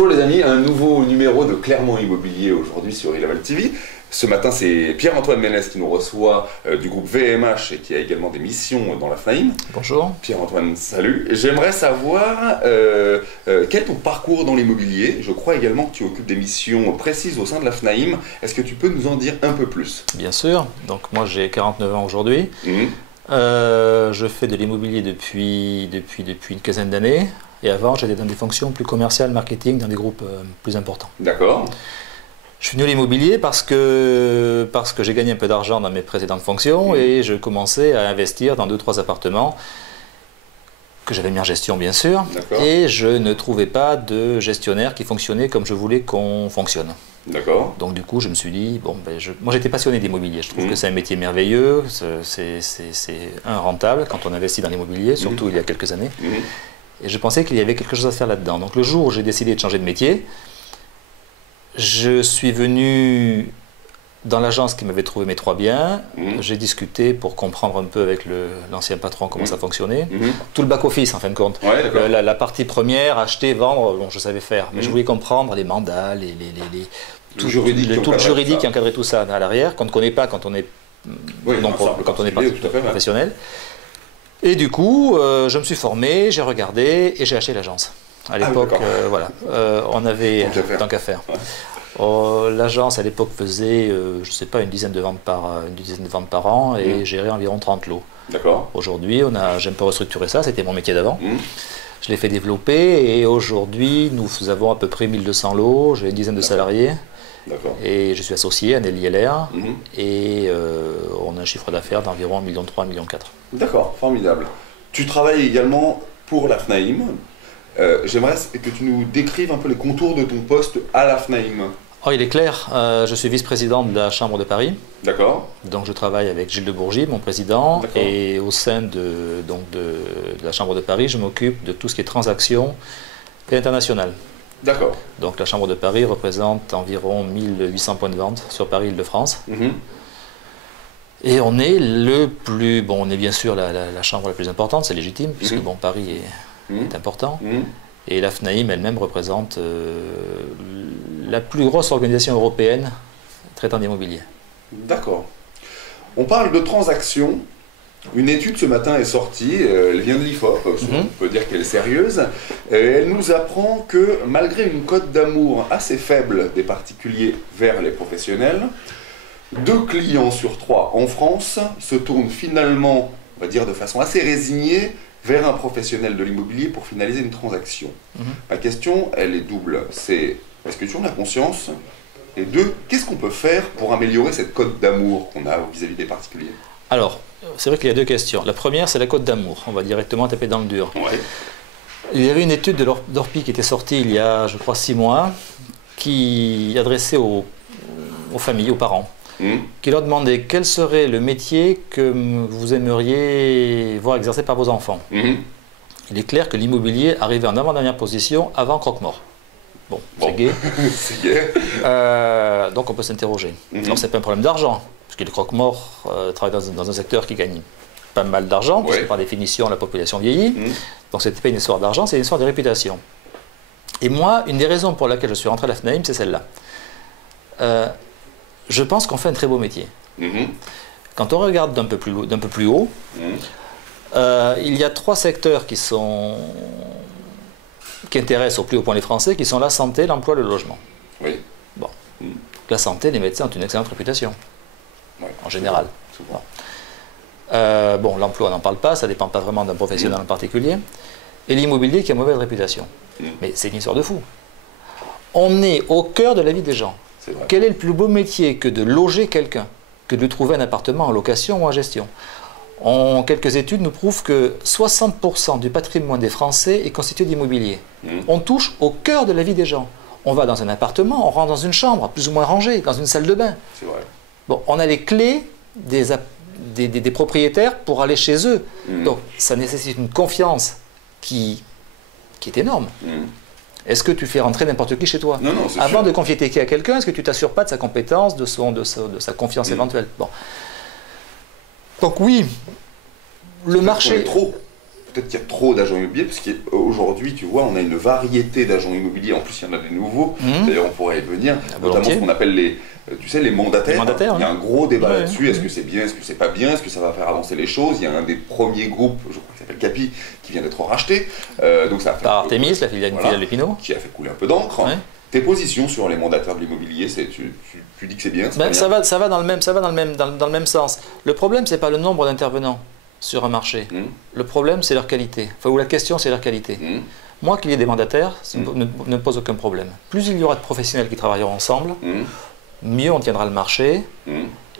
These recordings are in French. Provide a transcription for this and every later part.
Bonjour les amis, un nouveau numéro de Clermont Immobilier aujourd'hui sur e-Level TV. Ce matin, c'est Pierre-Antoine Ménès qui nous reçoit du groupe VMH et qui a également des missions dans la FNAIM. Bonjour. Pierre-Antoine, salut. J'aimerais savoir quel est ton parcours dans l'immobilier. Je crois également que tu occupes des missions précises au sein de la FNAIM. Est-ce que tu peux nous en dire un peu plus? Bien sûr. Donc moi j'ai 49 ans aujourd'hui. Je fais de l'immobilier depuis une quinzaine d'années. Et avant, j'étais dans des fonctions plus commerciales, marketing, dans des groupes plus importants. D'accord. Je suis venu à l'immobilier parce que j'ai gagné un peu d'argent dans mes précédentes fonctions et je commençais à investir dans 2-3 appartements que j'avais mis en gestion, bien sûr. Et je ne trouvais pas de gestionnaire qui fonctionnait comme je voulais qu'on fonctionne. D'accord. Donc du coup, je me suis dit, bon, moi j'étais passionné d'immobilier. Je trouve que c'est un métier merveilleux, c'est rentable quand on investit dans l'immobilier, surtout il y a quelques années. Et je pensais qu'il y avait quelque chose à faire là-dedans. Donc le jour où j'ai décidé de changer de métier, je suis venu dans l'agence qui m'avait trouvé mes 3 biens. J'ai discuté pour comprendre un peu avec l'ancien patron comment ça fonctionnait. Tout le back-office en fin de compte. Ouais, la partie première, acheter, vendre, bon, je savais faire. Mais je voulais comprendre les mandats, tout le juridique qui encadrait tout ça à l'arrière, qu'on ne connaît pas quand on est, quand on n'est pas professionnel. Et du coup, je me suis formé, j'ai regardé et j'ai acheté l'agence. À l'époque, voilà, on avait tant qu'à faire. L'agence à l'époque faisait, je ne sais pas, une dizaine de ventes par an et gérait environ 30 lots. D'accord. Aujourd'hui, j'ai un peu restructuré ça, c'était mon métier d'avant. Je l'ai fait développer et aujourd'hui, nous avons à peu près 1200 lots, j'ai une dizaine de salariés. Et je suis associé à Nelly LR et on a un chiffre d'affaires d'environ 1,3 million, 1,4 million. D'accord, formidable. Tu travailles également pour la FNAIM. J'aimerais que tu nous décrives un peu les contours de ton poste à la FNAIM. Oh, il est clair, je suis vice-président de la Chambre de Paris. D'accord. Donc je travaille avec Gilles de Bourgie, mon président, et au sein de la Chambre de Paris, je m'occupe de tout ce qui est transactions et internationales. D'accord. Donc la Chambre de Paris représente environ 1800 points de vente sur Paris-Île-de-France. Et on est on est bien sûr la chambre la plus importante, c'est légitime, puisque bon, Paris est important. Et la FNAIM elle-même représente la plus grosse organisation européenne traitant d'immobilier. D'accord. On parle de transactions. Une étude ce matin est sortie, elle vient de l'IFOP, on peut dire qu'elle est sérieuse. Elle nous apprend que malgré une cote d'amour assez faible des particuliers vers les professionnels, 2 clients sur 3 en France se tournent finalement, on va dire de façon assez résignée, vers un professionnel de l'immobilier pour finaliser une transaction. Ma question, elle est double. C'est, est-ce que tu en as conscience? Et 2, qu'est-ce qu'on peut faire pour améliorer cette cote d'amour qu'on a vis-à-vis des particuliers? Alors, c'est vrai qu'il y a 2 questions. La première, c'est la cote d'amour. On va directement taper dans le dur. Il y avait une étude de l'ORPI qui était sortie il y a, je crois, 6 mois, qui adressait aux familles, aux parents, qui leur demandait quel serait le métier que vous aimeriez voir exercé par vos enfants. Il est clair que l'immobilier arrivait en avant-dernière position avant croque-mort. Bon, c'est gai. C'est gai. Donc on peut s'interroger. Alors c'est pas un problème d'argent, parce que les croque-morts travaillent dans un secteur qui gagne pas mal d'argent, parce que par définition la population vieillit. Donc c'était pas une histoire d'argent, c'est une histoire de réputation. Et moi, une des raisons pour laquelle je suis rentré à la FNAIM, c'est celle-là. Je pense qu'on fait un très beau métier. Quand on regarde d'un peu plus haut, il y a 3 secteurs qui intéressent au plus haut point les Français, qui sont la santé, l'emploi, le logement. Bon. La santé, les médecins ont une excellente réputation, en général. Bon, l'emploi, on n'en parle pas, ça ne dépend pas vraiment d'un professionnel en particulier. Et l'immobilier qui a mauvaise réputation. Mais c'est une histoire de fou. On est au cœur de la vie des gens. Quel est le plus beau métier que de loger quelqu'un, que de lui trouver un appartement en location ou en gestion? Quelques études nous prouvent que 60% du patrimoine des Français est constitué d'immobilier. On touche au cœur de la vie des gens. On va dans un appartement, on rentre dans une chambre, plus ou moins rangée, dans une salle de bain. Bon, on a les clés des propriétaires pour aller chez eux. Donc ça nécessite une confiance qui est énorme. Est-ce que tu fais rentrer n'importe qui chez toi? Non, Avant de confier tes clés à quelqu'un, est-ce que tu t'assures pas de sa compétence, de sa confiance éventuelle? Bon. Donc oui, le marché... Trop. peut-être qu'il y a trop d'agents immobiliers, parce qu'aujourd'hui, tu vois, on a une variété d'agents immobiliers. En plus, il y en a des nouveaux. D'ailleurs, on pourrait y venir, notamment ce qu'on appelle les mandataires. Il y a un gros débat là-dessus. Est-ce que c'est bien, est-ce que c'est pas bien, est-ce que ça va faire avancer les choses? Il y a un des premiers groupes, je crois, qui s'appelle Capi, qui vient d'être racheté. Donc ça a fait par Artemis, la filiale de Pinot. Qui a fait couler un peu d'encre. Tes positions sur les mandataires de l'immobilier, tu dis que c'est bien, ça va dans le même sens. Le problème, c'est pas le nombre d'intervenants sur un marché. Le problème, c'est leur qualité. Enfin, ou la question, c'est leur qualité. Moi, qu'il y ait des mandataires, ne pose aucun problème. Plus il y aura de professionnels qui travailleront ensemble, mieux on tiendra le marché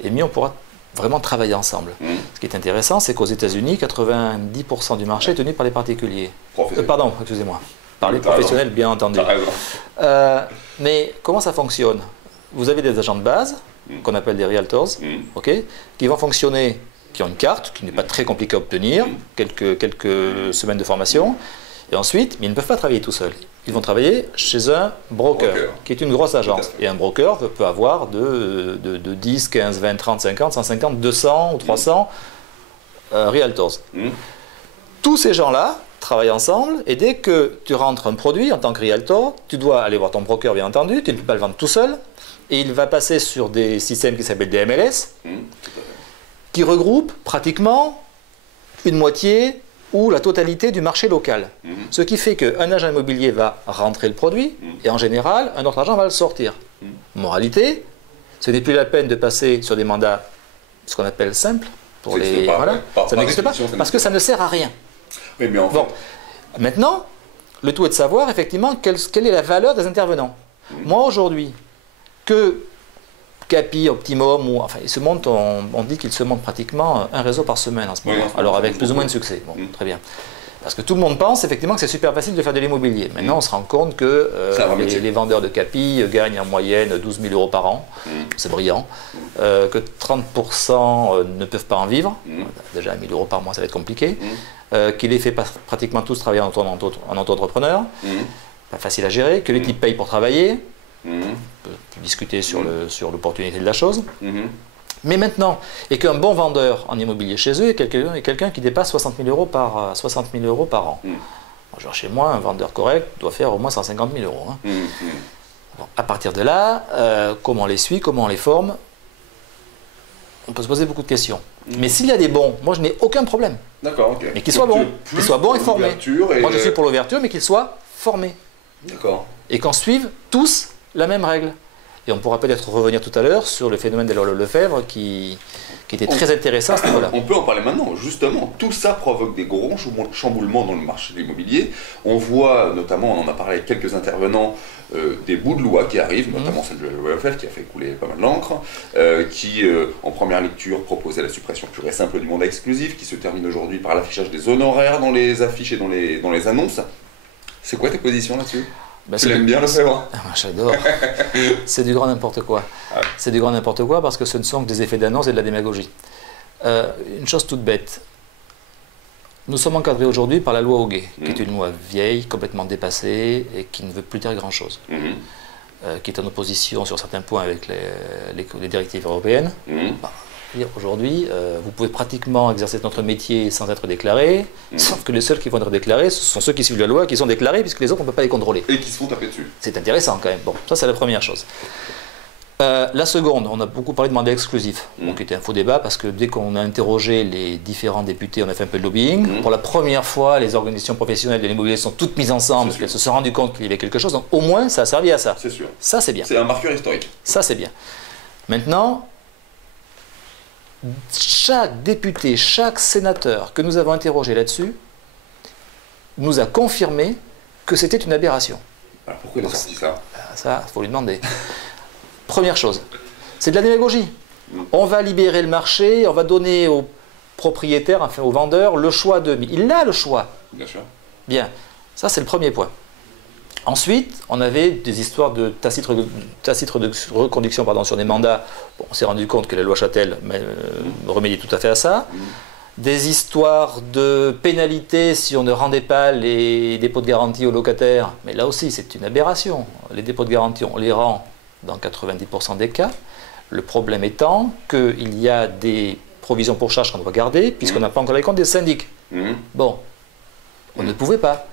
et mieux on pourra vraiment travailler ensemble. Ce qui est intéressant, c'est qu'aux États-Unis, 90% du marché est tenu par les particuliers. Pardon, excusez-moi. Par les professionnels, bien entendu. Mais comment ça fonctionne? Vous avez des agents de base, qu'on appelle des realtors, qui vont fonctionner, qui ont une carte, qui n'est pas très compliquée à obtenir, quelques semaines de formation, et ensuite, mais ils ne peuvent pas travailler tout seuls. Ils vont travailler chez un broker, qui est une grosse agence. Et un broker peut avoir de 10, 15, 20, 30, 50, 150, 200 ou 300 realtors. Tous ces gens-là travaillent ensemble, et dès que tu rentres un produit en tant que realtor, tu dois aller voir ton broker, bien entendu, tu ne peux pas le vendre tout seul, et il va passer sur des systèmes qui s'appellent des MLS, qui regroupent pratiquement une moitié ou la totalité du marché local. Ce qui fait qu'un agent immobilier va rentrer le produit, et en général, un autre agent va le sortir. Moralité, ce n'est plus la peine de passer sur des mandats, ce qu'on appelle simples, pour les... ça n'existe pas, parce que ça ne sert à rien. Oui, mais en fait... Maintenant, le tout est de savoir effectivement quelle est la valeur des intervenants. Moi aujourd'hui, que Capi, Optimum, enfin, on dit qu'il se monte pratiquement un réseau par semaine en ce moment, alors avec plus ou moins de succès. Bon, très bien. Parce que tout le monde pense effectivement que c'est super facile de faire de l'immobilier. Maintenant, on se rend compte que les vendeurs de Capi gagnent en moyenne 12 000 euros par an. C'est brillant. Que 30% ne peuvent pas en vivre. Déjà 1 000 euros par mois, ça va être compliqué. Qu'il les fait pratiquement tous travailler en auto-entrepreneur. Pas facile à gérer. Que les types payent pour travailler. On peut discuter sur l'opportunité de la chose. Mais maintenant, et qu'un bon vendeur en immobilier chez eux est quelqu'un qui dépasse 60 000 euros par an. Genre chez moi, un vendeur correct doit faire au moins 150 000 euros. Bon, à partir de là, comment on les suit, comment on les forme, on peut se poser beaucoup de questions. Mais s'il y a des bons, moi je n'ai aucun problème. D'accord, ok. Mais qu'ils soient bons, et formés. Moi je suis pour l'ouverture, mais qu'ils soient formés. D'accord. Et qu'on suive tous la même règle. Et on pourra peut-être revenir tout à l'heure sur le phénomène de Lefebvre qui était très intéressant à ce niveau-là. On peut en parler maintenant. Justement, tout ça provoque des grands chamboulements dans le marché de l'immobilier. On voit notamment, on en a parlé avec quelques intervenants, des bouts de loi qui arrivent, notamment celle de la loi Lefebvre qui a fait couler pas mal d'encre, qui en première lecture proposait la suppression pure et simple du mandat exclusif, qui se termine aujourd'hui par l'affichage des honoraires dans les affiches et dans les annonces. C'est quoi tes positions là-dessus? Tu l'aimes bien, Lefebvre? J'adore. C'est du grand n'importe quoi. C'est du grand n'importe quoi parce que ce ne sont que des effets d'annonce et de la démagogie. Une chose toute bête. Nous sommes encadrés aujourd'hui par la loi Hoguet, qui est une loi vieille, complètement dépassée et qui ne veut plus dire grand-chose. Qui est en opposition sur certains points avec les directives européennes. Aujourd'hui, vous pouvez pratiquement exercer notre métier sans être déclaré, sauf que les seuls qui vont être déclarés, ce sont ceux qui suivent la loi, qui sont déclarés, puisque les autres, on ne peut pas les contrôler. Et qui se font taper dessus. C'est intéressant quand même. Bon, ça c'est la première chose. La seconde, on a beaucoup parlé de mandat exclusif, qui était un faux débat, parce que dès qu'on a interrogé les différents députés, on a fait un peu de lobbying. Pour la première fois, les organisations professionnelles de l'immobilier sont toutes mises ensemble, parce qu'elles se sont rendues compte qu'il y avait quelque chose, donc au moins ça a servi à ça. C'est sûr. Ça c'est bien. C'est un marqueur historique. Ça c'est bien. Maintenant, chaque député, chaque sénateur que nous avons interrogé là-dessus nous a confirmé que c'était une aberration. Alors pourquoi il a sorti ça? Ça, il faut lui demander. Première chose, c'est de la démagogie. On va libérer le marché, on va donner aux propriétaires, enfin aux vendeurs, le choix de... Il a le choix. Bien sûr. Bien, ça c'est le premier point. Ensuite, on avait des histoires de tacite reconduction sur des mandats. Bon, on s'est rendu compte que la loi Châtel remédiait tout à fait à ça. Des histoires de pénalités si on ne rendait pas les dépôts de garantie aux locataires. Mais là aussi, c'est une aberration. Les dépôts de garantie, on les rend dans 90% des cas. Le problème étant qu'il y a des provisions pour charges qu'on doit garder, puisqu'on n'a pas encore les comptes des syndics. Bon, On ne pouvait pas.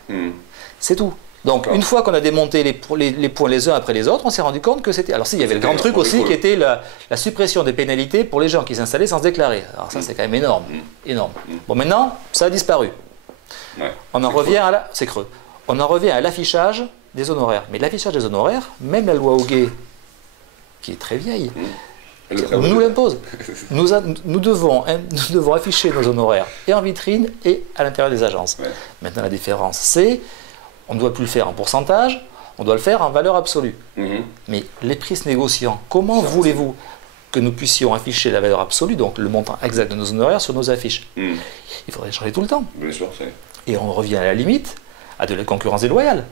C'est tout. Donc, une fois qu'on a démonté les points les uns après les autres, on s'est rendu compte que c'était... Alors, il y avait le grand truc aussi qui était la suppression des pénalités pour les gens qui s'installaient sans se déclarer. Alors ça, c'est quand même énorme. Énorme. Bon, maintenant, ça a disparu. Ouais, on en revient à la... C'est creux. On en revient à l'affichage des honoraires. Mais l'affichage des honoraires, même la loi Hoguet, qui est très vieille, nous l'impose. Nous devons afficher nos honoraires et en vitrine et à l'intérieur des agences. Ouais. Maintenant, la différence, c'est on ne doit plus le faire en pourcentage, on doit le faire en valeur absolue. Mais les prix négociants, comment voulez-vous que nous puissions afficher la valeur absolue, donc le montant exact de nos honoraires sur nos affiches? Il faudrait changer tout le temps. Bien sûr, et on revient à la limite à de la concurrence déloyale.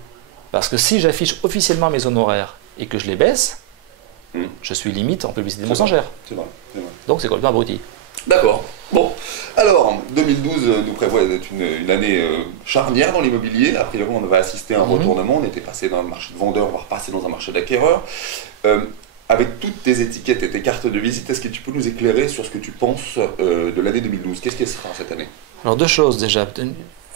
Parce que si j'affiche officiellement mes honoraires et que je les baisse, je suis limite en publicité mensongère. C'est vrai. Donc c'est complètement abruti. D'accord. Bon, alors 2012 nous prévoit d'être une année charnière dans l'immobilier. A priori, on va assister à un retournement. On était passé dans le marché de vendeurs, on va repasser dans un marché d'acquéreurs. Avec toutes tes étiquettes et tes cartes de visite, est-ce que tu peux nous éclairer sur ce que tu penses de l'année 2012? Qu'est-ce qu'elle sera cette année? Alors deux choses déjà.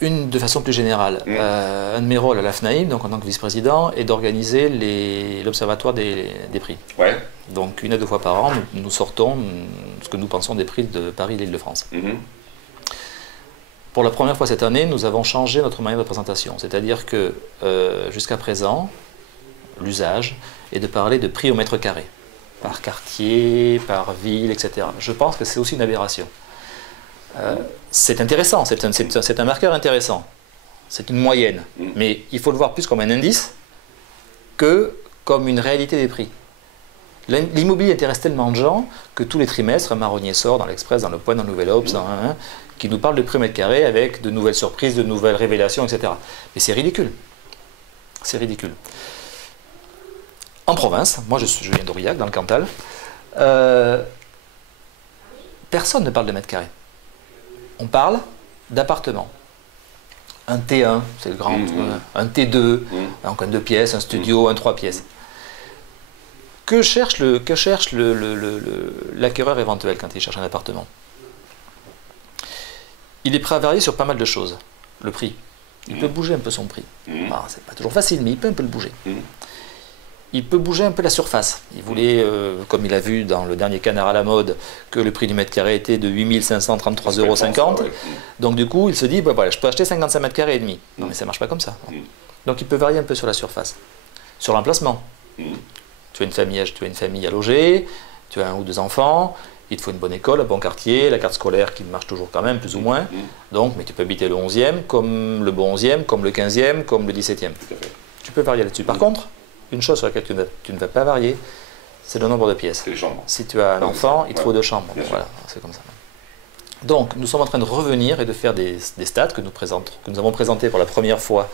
Une de façon plus générale. Un de mes rôles à la FNAIM, donc en tant que vice-président, est d'organiser l'observatoire des prix. Ouais. Donc 1 à 2 fois par an, nous sortons ce que nous pensons des prix de Paris et l'Île-de-France. Pour la première fois cette année, nous avons changé notre manière de présentation. C'est-à-dire que jusqu'à présent, l'usage est de parler de prix au mètre carré, par quartier, par ville, etc. Je pense que c'est aussi une aberration. C'est intéressant, c'est un marqueur intéressant, c'est une moyenne, mais il faut le voir plus comme un indice que comme une réalité des prix. L'immobilier intéresse tellement de gens que tous les trimestres, un marronnier sort dans l'Express, dans le Point, dans le Nouvel Obs, qui nous parle de prix au mètre carré avec de nouvelles surprises, de nouvelles révélations, etc. Mais c'est ridicule. C'est ridicule. En province, moi je viens d'Aurillac, dans le Cantal, personne ne parle de mètre carré. On parle d'appartements. Un T1, c'est le grand, un T2, donc un 2 pièces, un studio, un 3 pièces. Que cherche l'acquéreur éventuel quand il cherche un appartement? Il est prêt à varier sur pas mal de choses. Le prix. Il peut bouger un peu son prix. C'est pas toujours facile, mais il peut un peu le bouger. Il peut bouger un peu la surface. Il voulait, comme il a vu dans le dernier Canard à la mode, que le prix du mètre carré était de 8 533,50 €. Donc du coup, il se dit, bah, voilà, je peux acheter 55 mètres carrés et demi. Non mais ça ne marche pas comme ça. Donc il peut varier un peu sur la surface. Sur l'emplacement. Tu as une famille à loger, tu as 1 ou 2 enfants, il te faut une bonne école, un bon quartier, la carte scolaire qui marche toujours quand même, plus ou moins. Donc, mais tu peux habiter le 11e, comme le bon 11e, comme le 15e, comme le 17e. Tu peux varier là-dessus. Par contre, une chose sur laquelle tu ne vas pas varier, c'est le nombre de pièces. Les chambres. Si tu as un enfant, il te faut 2 chambres. Bon, voilà, c'est comme ça. Donc, nous sommes en train de revenir et de faire des stats que nous avons présentés pour la première fois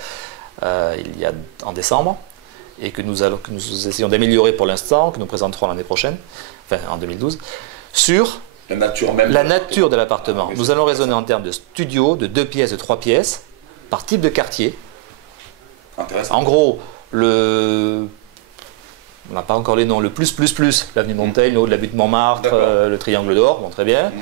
en décembre et que nous essayons d'améliorer pour l'instant, que nous présenterons l'année prochaine, enfin en 2012, sur la nature même de l'appartement. Nous allons raisonner en termes de studio, de 2 pièces, de 3 pièces, par type de quartier. Intéressant. En gros, on n'a pas encore les noms, le plus, l'avenue Montaigne, le haut de la butte Montmartre, le triangle d'or, bon, très bien.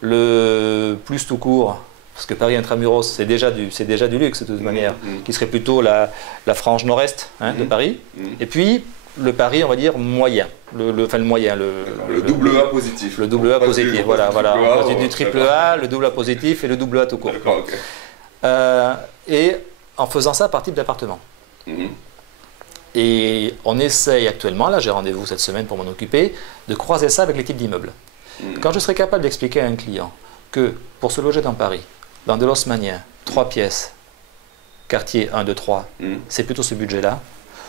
Le plus tout court, parce que Paris Intramuros, c'est déjà du luxe de toute manière, qui serait plutôt la frange nord-est de Paris. Et puis, le Paris, on va dire, moyen. Le double A positif. Le double A positif, voilà. On passe du triple A, le double A positif et le double A tout court. Et en faisant ça par type d'appartement. Et on essaye actuellement, là j'ai rendez-vous cette semaine pour m'en occuper, de croiser ça avec les types d'immeubles. Quand je serai capable d'expliquer à un client que pour se loger dans Paris, dans de l'haussmannien, 3 pièces, quartier 1, 2, 3, c'est plutôt ce budget-là,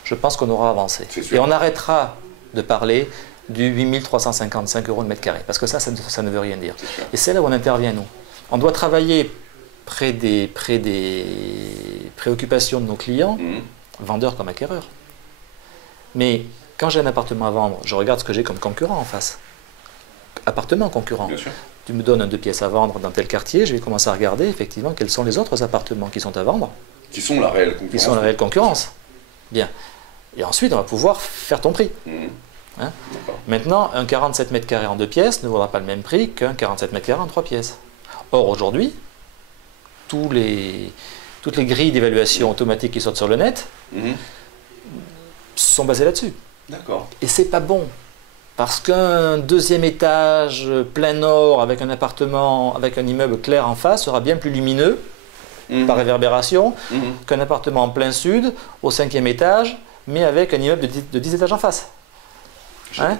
je pense qu'on aura avancé. Et on arrêtera de parler du 8 355 € le mètre carré, parce que ça ne veut rien dire. Et c'est là où on intervient, nous. On doit travailler près des préoccupations de nos clients, vendeurs comme acquéreurs. Mais quand j'ai un appartement à vendre, je regarde ce que j'ai comme concurrent en face. Appartement concurrent. Tu me donnes un 2 pièces à vendre dans tel quartier, je vais commencer à regarder effectivement quels sont les autres appartements qui sont à vendre. Qui sont la réelle concurrence. Qui sont la réelle concurrence. Bien. Et ensuite, on va pouvoir faire ton prix. Maintenant, un 47 mètres carrés en 2 pièces ne vaudra pas le même prix qu'un 47 mètres carrés en 3 pièces. Or, aujourd'hui, tous les toutes les grilles d'évaluation automatique qui sortent sur le net sont basées là-dessus. D'accord. Et c'est pas bon. Parce qu'un deuxième étage plein nord avec un appartement, avec un immeuble clair en face sera bien plus lumineux par réverbération qu'un appartement en plein sud au 5e étage mais avec un immeuble de 10 étages en face. Hein?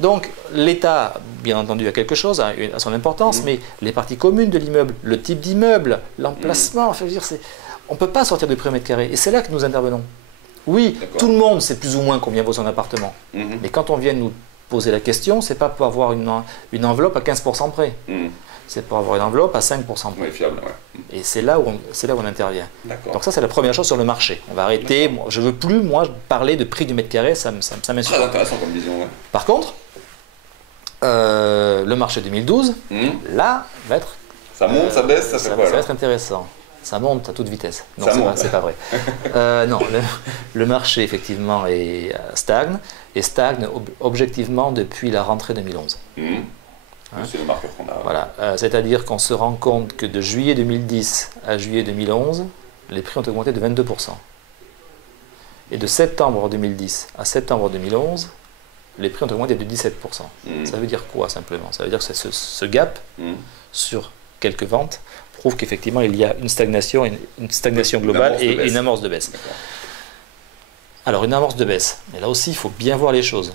Donc l'État, bien entendu, a quelque chose, a son importance, mais les parties communes de l'immeuble, le type d'immeuble, l'emplacement, enfin, on ne peut pas sortir de prix au mètre carré. Et c'est là que nous intervenons. Oui, tout le monde sait plus ou moins combien vaut son appartement. Mais quand on vient nous poser la question, c'est pas pour avoir une enveloppe à 15% près. C'est pour avoir une enveloppe à 5% près. Oui, fiable, ouais. Et c'est là où on intervient. Donc ça, c'est la première chose sur le marché. On va arrêter. Je ne veux plus, moi, parler de prix du mètre carré, ça m'insulte. Très intéressant comme vision, ouais. Par contre, le marché 2012, là, va être... Ça monte, ça baisse, ça fait quoi? Ça va être intéressant. Ça monte à toute vitesse. Non, c'est pas vrai. Non, le marché, effectivement, stagne, et stagne objectivement depuis la rentrée 2011. C'est le marqueur qu'on a. Voilà. C'est-à-dire qu'on se rend compte que de juillet 2010 à juillet 2011, les prix ont augmenté de 22%. Et de septembre 2010 à septembre 2011, les prix ont augmenté de 17%. Ça veut dire quoi, simplement? Ça veut dire que ce gap sur quelques ventes prouve qu'effectivement il y a une stagnation globale et une amorce de baisse. Alors une amorce de baisse, mais là aussi il faut bien voir les choses.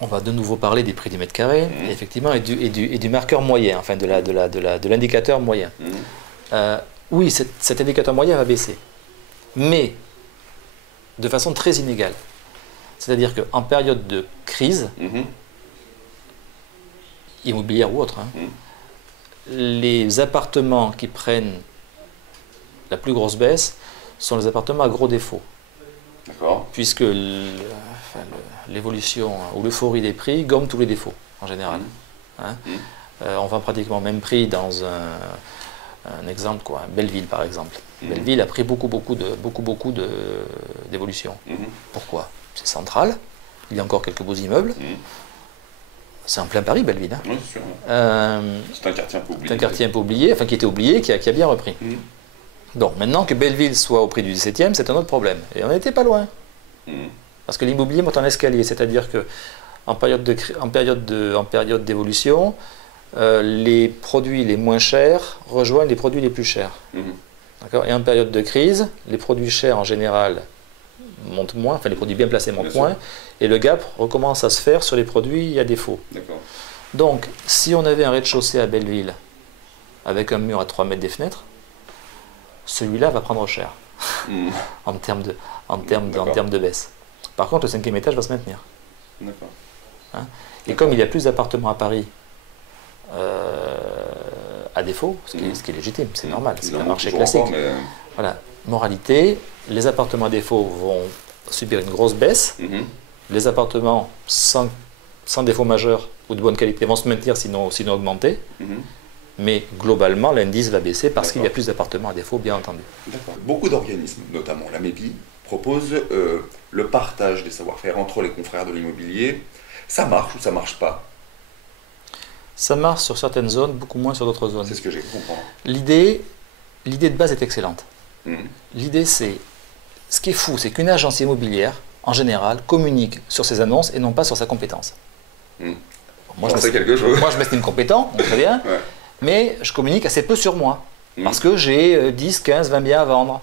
On va de nouveau parler des prix du mètre carré, effectivement, et du marqueur moyen, enfin de l'indicateur moyen. Oui, cet indicateur moyen va baisser, mais de façon très inégale. C'est-à-dire qu'en période de crise, immobilière ou autre, les appartements qui prennent la plus grosse baisse sont les appartements à gros défauts. Puisque l'évolution ou l'euphorie des prix gomme tous les défauts, en général. On vend pratiquement le même prix dans un exemple, Belleville par exemple. Belleville a pris beaucoup d'évolution. Pourquoi? C'est central, il y a encore quelques beaux immeubles. C'est en plein Paris, Belleville. Hein. Oui, c'est sûr. C'est un quartier un peu oublié. C'est un quartier un peu oublié, enfin qui était oublié, qui a bien repris. Donc maintenant que Belleville soit au prix du 17e, c'est un autre problème. Et on n'était pas loin. Parce que l'immobilier monte en escalier, c'est-à-dire qu'en période d'évolution, les produits les moins chers rejoignent les produits les plus chers. Et en période de crise, les produits chers en général montent moins, enfin les produits bien placés montent moins, et le gap recommence à se faire sur les produits à défaut. Donc, si on avait un rez-de-chaussée à Belleville, avec un mur à 3 mètres des fenêtres, celui-là va prendre cher en termes de baisse. Par contre, le 5e étage va se maintenir. Et comme il y a plus d'appartements à Paris à défaut, ce qui est légitime, c'est normal, c'est un marché classique. Voilà. Moralité, les appartements à défaut vont subir une grosse baisse. Les appartements sans défaut majeur ou de bonne qualité vont se maintenir, sinon augmenter. Mais globalement, l'indice va baisser parce qu'il y a plus d'appartements à défaut, bien entendu. Beaucoup d'organismes, notamment la MEPI, proposent le partage des savoir-faire entre les confrères de l'immobilier. Ça marche ou ça marche pas? Ça marche sur certaines zones, beaucoup moins sur d'autres zones. C'est ce que j'ai compris. L'idée de base est excellente. L'idée, c'est... Ce qui est fou, c'est qu'une agence immobilière, en général, communique sur ses annonces et non pas sur sa compétence. Moi, je m'estime compétent, très bien, mais je communique assez peu sur moi, parce que j'ai 10, 15, 20 biens à vendre.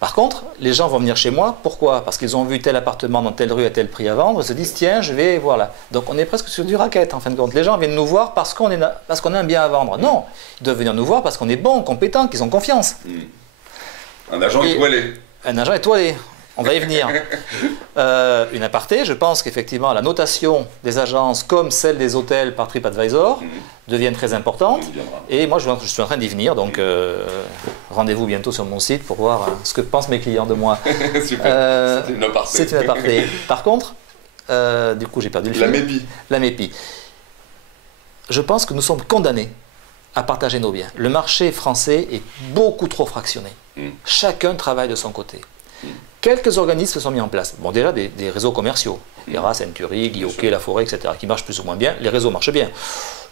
Par contre, les gens vont venir chez moi, pourquoi? Parce qu'ils ont vu tel appartement dans telle rue à tel prix à vendre, ils se disent tiens, je vais voir là. Donc on est presque sur du racket en fin de compte. Les gens viennent nous voir parce qu'on a un bien à vendre. Non, ils doivent venir nous voir parce qu'on est bon, compétent, qu'ils ont confiance. Un agent étoilé. Un agent étoilé. On va y venir. Une aparté, je pense qu'effectivement la notation des agences comme celle des hôtels par TripAdvisor deviennent très importantes. Et moi je suis en train d'y venir, donc rendez-vous bientôt sur mon site pour voir ce que pensent mes clients de moi. Super, c'est une aparté. C'est une aparté. Par contre, du coup j'ai perdu le fil. La MEPI. La MEPI. Je pense que nous sommes condamnés à partager nos biens. Le marché français est beaucoup trop fractionné. Chacun travaille de son côté. Quelques organismes se sont mis en place. Bon, déjà des réseaux commerciaux, ERA, Century, Guillaume, La Forêt, etc., qui marchent plus ou moins bien. Les réseaux marchent bien.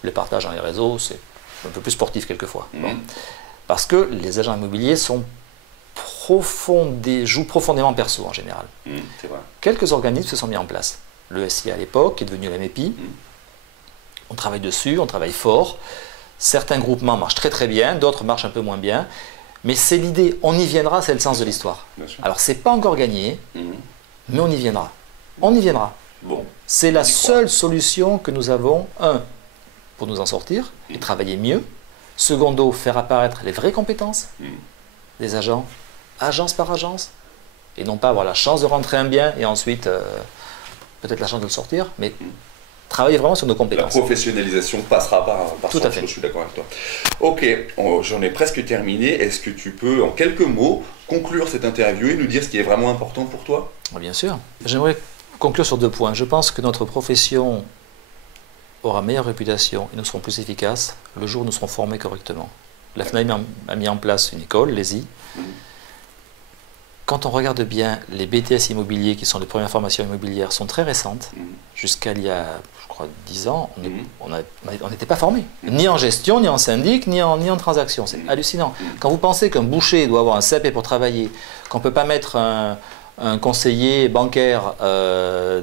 Le partage dans les réseaux, c'est un peu plus sportif quelquefois. Bon. Parce que les agents immobiliers jouent profondément perso en général. C'est vrai. Quelques organismes se sont mis en place. Le SIA à l'époque, qui est devenu la MEPI. On travaille dessus, on travaille fort. Certains groupements marchent très très bien, d'autres marchent un peu moins bien. Mais c'est l'idée, on y viendra, c'est le sens de l'histoire. Alors c'est pas encore gagné, mais on y viendra. On y viendra. Bon, c'est la seule solution que nous avons, pour nous en sortir et travailler mieux. Secondo, faire apparaître les vraies compétences des agents, agence par agence, et non pas avoir la chance de rentrer un bien et ensuite peut-être la chance de le sortir, mais travailler vraiment sur nos compétences. La professionnalisation passera par Tout à fait. Je suis d'accord avec toi. Ok, j'en ai presque terminé. Est-ce que tu peux, en quelques mots, conclure cette interview et nous dire ce qui est vraiment important pour toi? Bien sûr. J'aimerais conclure sur 2 points. Je pense que notre profession aura meilleure réputation et nous serons plus efficaces le jour où nous serons formés correctement. La FNAIM a mis en place une école, l'ESI. Quand on regarde bien, les BTS immobiliers, qui sont les premières formations immobilières, sont très récentes. Jusqu'à il y a, je crois, 10 ans, on n'était pas formés. Ni en gestion, ni en syndic, ni en transaction. C'est hallucinant. Quand vous pensez qu'un boucher doit avoir un CAP pour travailler, qu'on ne peut pas mettre un conseiller bancaire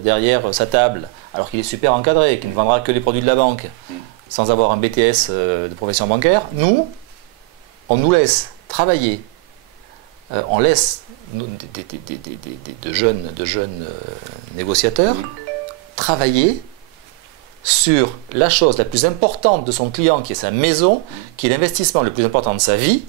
derrière sa table, alors qu'il est super encadré, qu'il ne vendra que les produits de la banque, sans avoir un BTS de profession bancaire, nous, on nous laisse travailler. On laisse de jeunes négociateurs travailler sur la chose la plus importante de son client, qui est sa maison, qui est l'investissement le plus important de sa vie,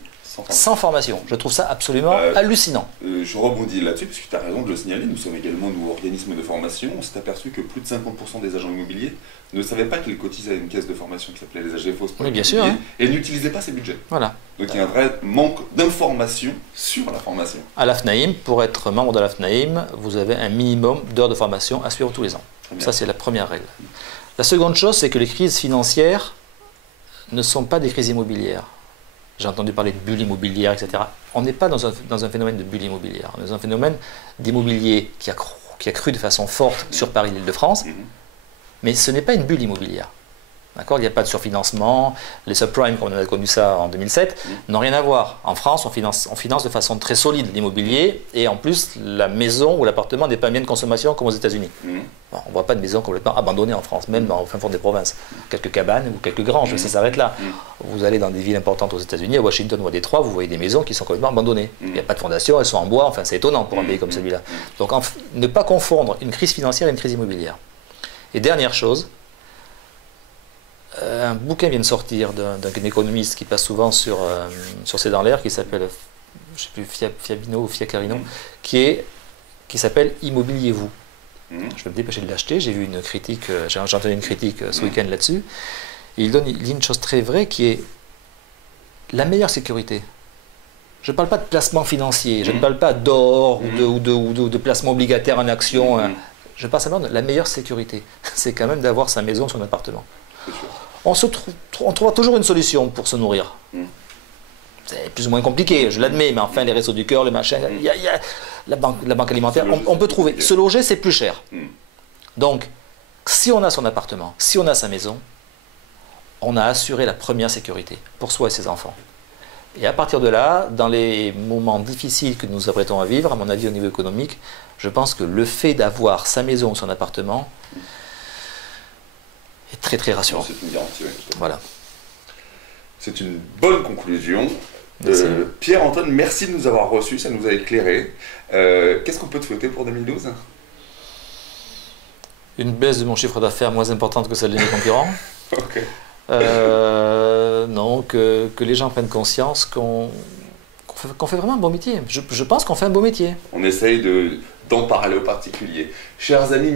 sans formation. Je trouve ça absolument hallucinant. Je rebondis là-dessus, parce que tu as raison de le signaler. Nous sommes également, nous, organisme de formation. On s'est aperçu que plus de 50% des agents immobiliers ne savaient pas qu'ils cotisaient à une caisse de formation qui s'appelait les AGFO, oui, bien sûr, et n'utilisaient pas ces budgets. Voilà. Donc il y a un vrai manque d'information sur la formation. À la FNAIM, pour être membre de la FNAIM, vous avez un minimum d'heures de formation à suivre tous les ans. Ça, c'est la première règle. La seconde chose, c'est que les crises financières ne sont pas des crises immobilières. J'ai entendu parler de bulle immobilière, etc. On n'est pas dans un phénomène de bulle immobilière. On est dans un phénomène d'immobilier qui a cru de façon forte sur Paris et l'Île-de-France, mais ce n'est pas une bulle immobilière. D'accord ? Il n'y a pas de surfinancement. Les subprimes, comme on a connu ça en 2007, n'ont rien à voir. En France, on finance de façon très solide l'immobilier, et en plus, la maison ou l'appartement n'est pas un bien de consommation comme aux États-Unis. Bon, on ne voit pas de maison complètement abandonnée en France, même au fin fond des provinces. Quelques cabanes ou quelques granges, ça s'arrête là. Vous allez dans des villes importantes aux États-Unis, à Washington ou à Détroit, vous voyez des maisons qui sont complètement abandonnées. Il n'y a pas de fondation, elles sont en bois, enfin c'est étonnant pour un pays comme celui-là. Donc ne pas confondre une crise financière et une crise immobilière. Et dernière chose, un bouquin vient de sortir d'un économiste qui passe souvent sur C'est dans l'air, qui s'appelle, je sais plus, Fiabino ou Fiacarino, qui s'appelle Immobiliez-vous. Je vais me dépêcher de l'acheter. J'ai vu une critique, j'ai entendu une critique ce week-end là-dessus. Il dit une chose très vraie qui est la meilleure sécurité. Je ne parle pas de placement financier, je ne parle pas d'or ou de placement obligataire en action. Je parle simplement de la meilleure sécurité. C'est quand même d'avoir sa maison, son appartement. On trouvera toujours une solution pour se nourrir. C'est plus ou moins compliqué, je l'admets, mais enfin les Restos du Cœur, le machin, il y a la banque alimentaire, on peut trouver. Se loger, c'est plus cher. Donc, si on a son appartement, si on a sa maison, on a assuré la première sécurité pour soi et ses enfants. Et à partir de là, dans les moments difficiles que nous nous apprêtons à vivre, à mon avis au niveau économique, je pense que le fait d'avoir sa maison ou son appartement est très très rassurant. C'est une garantie, oui. Voilà. C'est une bonne conclusion. Pierre-Antoine, merci de nous avoir reçus, ça nous a éclairé. Qu'est-ce qu'on peut te souhaiter pour 2012 ? Une baisse de mon chiffre d'affaires moins importante que celle de mes concurrents. Ok. Non, que les gens prennent conscience qu'on fait vraiment un bon métier. Je pense qu'on fait un beau métier. On essaye d'en parler aux particuliers. Chers amis,